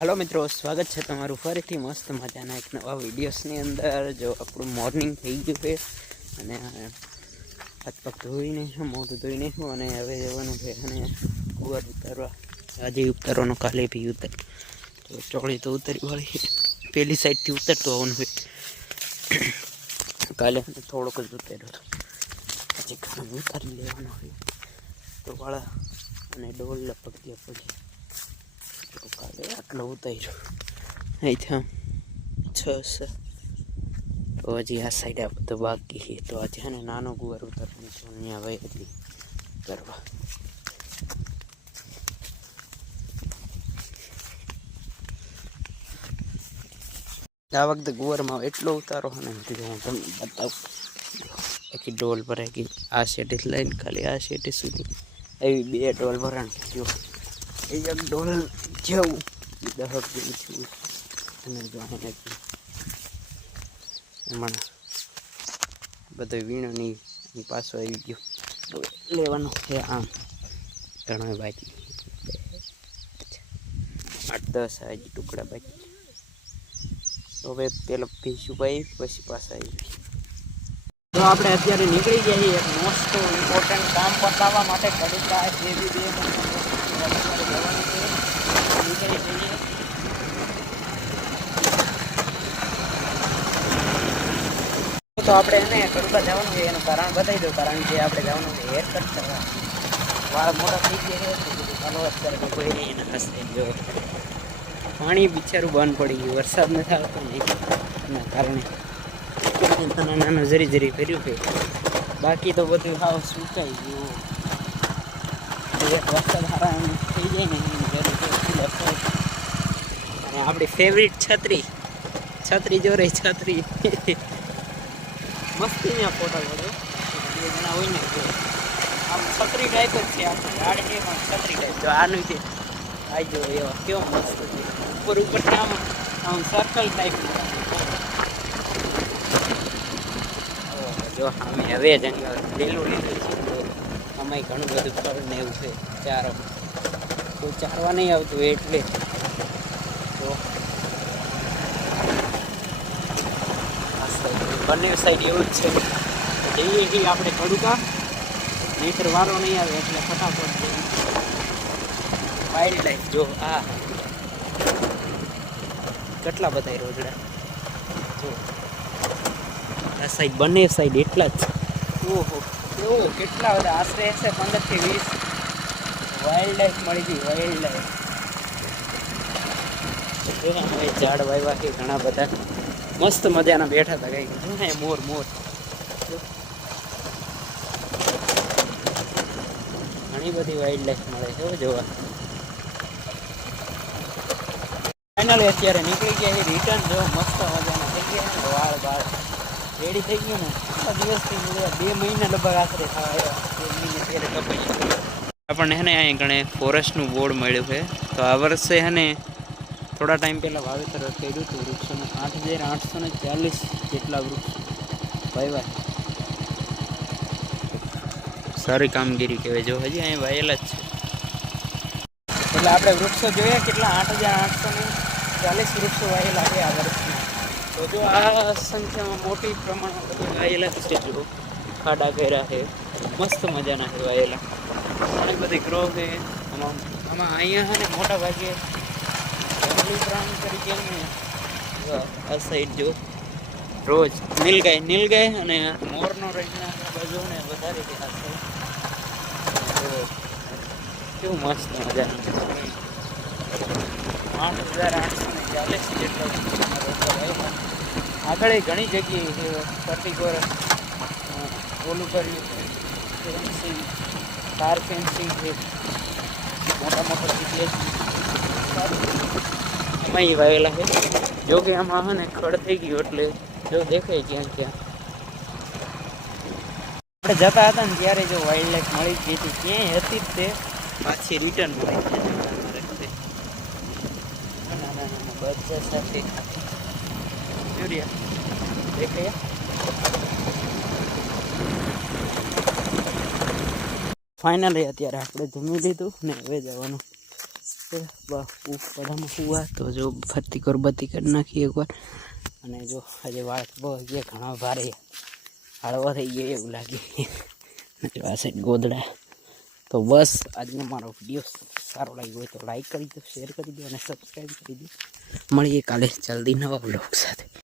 Hello मित्रों, स्वागत है तमारू फरीथी मस्त मजाना एक नवा विडियोसनी अंदर। जो આપણું મોર્નિંગ થઈ ગયું છે અને હાથ પગ ધોઈને મોઢું ધોઈને અને હવે જવાનું છે અને કુવાર ઉતારવા। આજે ઉતારવાનો, કાલે બી ઉતાર તો ચોળી તો ઉતારી વાળી પેલી સાઈડથી ઉતરતો આવવાનું છે। કાલે થોડોક જ ઉતાર્યો હતો, આજે ઘણું ઉતારી લેવાનું છે તો વાળા અને ડોલ લપક દે પછી કાલે આટલો ઉતાર્યો અહીંથી 6 તો હજી આ સાઈડ આ બધું બાકી છે। તો આજે છે ને નાનો ગુવાર ઉતારવાનો છે, અહીંયા વહી કરવા। આ વખતે ગુવારમાં એટલો ઉતારો છે ને હું તમને બતાવું। આખી ડોલ ભરાઈ ગઈ, આ શેટેથી લઈને ખાલી આ શેટે સુધી એવી 2 ડોલ ભરાણ થયો। एक डोल जेवू 10 જેવું થયું અને જો એમાં બધો વીણોની પાછો આવી ગયો। હવે લેવાનું છે આમ ઘણો બાકી, 8-10 આ ટુકડા બાકી। તો હવે પેલો પીશું ભાઈ પછી પાછા આવી ગયો। તો આપણે અત્યારે નીકળી ગયા છીએ એક મોસ્ટ ઇમ્પોર્ટન્ટ કામ પતાવવા માટે। કડુકા જેવી 2 तो આપણે એને કડુકા જવાનું છે એનું કારણ બતાવી દઉં। કારણ કે આપણે જવાનું છે હેર કટ કરવા, વાળ મોટા થઈ ગયા છે। ચાલો અત્યારે કોઈ નહીં એના હશે। જો પાણી બિચારું બંધ પડી ગયું, વરસાદ નથી આવતો ને એના કારણે નાના નાના જરી જરી ભર્યું છે, બાકી તો બધું હાવ સુકાઈ ગયું। વરસાદ સારા એમ થઈ જાય ને અને આપણી ફેવરિટ છત્રી જો રહી છત્રી મસ્તીના ફોટા પડ્યો 2 જણા હોય ને આમ છત્રી ટાઈપ જ છે। આખું ગાડી છે પણ છત્રી ટાઈપ। જો આનું છે આ જો એવા કેવો મસ્ત છે, ઉપર આમ સર્કલ ટાઈપ। જો અમે હવે જંગલ લીલું લીધું છે તો આમાં ઘણું બધું ફળ ને એવું છે। ચારો કોઈ ચારવા નહીં આવતું એટલે તો બંને સાઈડ એવું જ છે। જઈએ છીએ આપણે કડુકા, નહીતર વારો નહીં આવે એટલે ફટાફટ જઈએ। વાઇલ્ડ લાઈફ જો આ કેટલા બધા રોજડા જો આ સાઈડ, બંને સાઈડ એટલા જ। ઓહો ઓહો કેટલા બધા, આશરે હશે 15 થી 20 વાઇલ્ડ લાઈફ મળી ગઈ। વાઇલ્ડ લાઈફ હવે ઝાડ વાવ્યા છે ઘણા બધા, મસ્ત મજાના બેઠા હતા કઈ જો ને મોર ઘણી બધી વાઇલ્ડ લાઈફ મળે છે જોવા। ફાઇનલી અત્યારે નીકળી ગયા છે રિટર્ન। જો મસ્ત મજાના થઈ ગયા, વાળ બાળ રેડી થઈ ગયું ને। આટલા દિવસથી મળ્યા 2 મહિના લગભગ આશરે થવા આવ્યા, 2 મહિને ત્યારે કપાઈ આપણને હે ને અહીં ગણે ફોરેસ્ટનું બોર્ડ મળ્યું છે। તો આ વર્ષે હે ને થોડા ટાઈમ પહેલાં વાવેતર કર્યું હતું વૃક્ષોનું, 8840 જેટલા વૃક્ષ વાવ્યા। સારી કામગીરી કહેવાય। જો હજી અહીં વાયેલા જ છે એટલે આપણે વૃક્ષો જોયા કેટલા 8840 વૃક્ષો વાયેલા છે આ વર્ષમાં। તો જો આ સંખ્યામાં મોટી પ્રમાણમાં બધું વાયેલા જ છે। જો ખાડા કર્યા છે, મસ્ત મજાના છે વાયેલા, ઘણી બધી ગ્રો છે આમાં અહીંયા છે ને મોટા ભાગે પ્રાણી તરીકે ને આ સાઈડ જો રોજ નીલગાય અને મોરનો રચના બાજુ ને વધારે છે આ સાઈડ। કેવું મસ્ત મજાનું 8840 જેટલા આગળ ઘણી જગ્યાએ છે પર્ટિક્યુલર ઓલું કર્યું ફેન્સિંગ, કાર ફેન્સિંગ છે, મોટા જગ્યાએ એમાં એ વાવેલા છે। જો કે આમાં છે ને ખડ થઈ ગયું એટલે જો દેખાય ક્યાં ક્યાં આપણે જતા હતા ને ત્યારે જો વાઇલ્ડ લાઈફ મળી ગઈ હતી, ક્યાંય હતી જ તે પાછી રિટર્ન મળી નાના બધા સાથે દેખાય। ફાઇનલી અત્યારે આપણે જમી લીધું ને હવે જવાનું પડામાં હુआ તો જો ફરતી કરબત્તી કરી નાખી એકવાર અને જો આજે વાળ બહુ ગયા ઘણા ભારે હળવા થઈ ગયા એવું લાગે જો આ સાઈડ ગોદડા તો બસ આજનો મારો વિડીયો સારો લાગ્યો હોય તો લાઈક કરી દો શેર કરી દો અને સબસ્ક્રાઈબ કરી દો મળીએ કાલે જલ્દી નવા બ્લોગ સાથે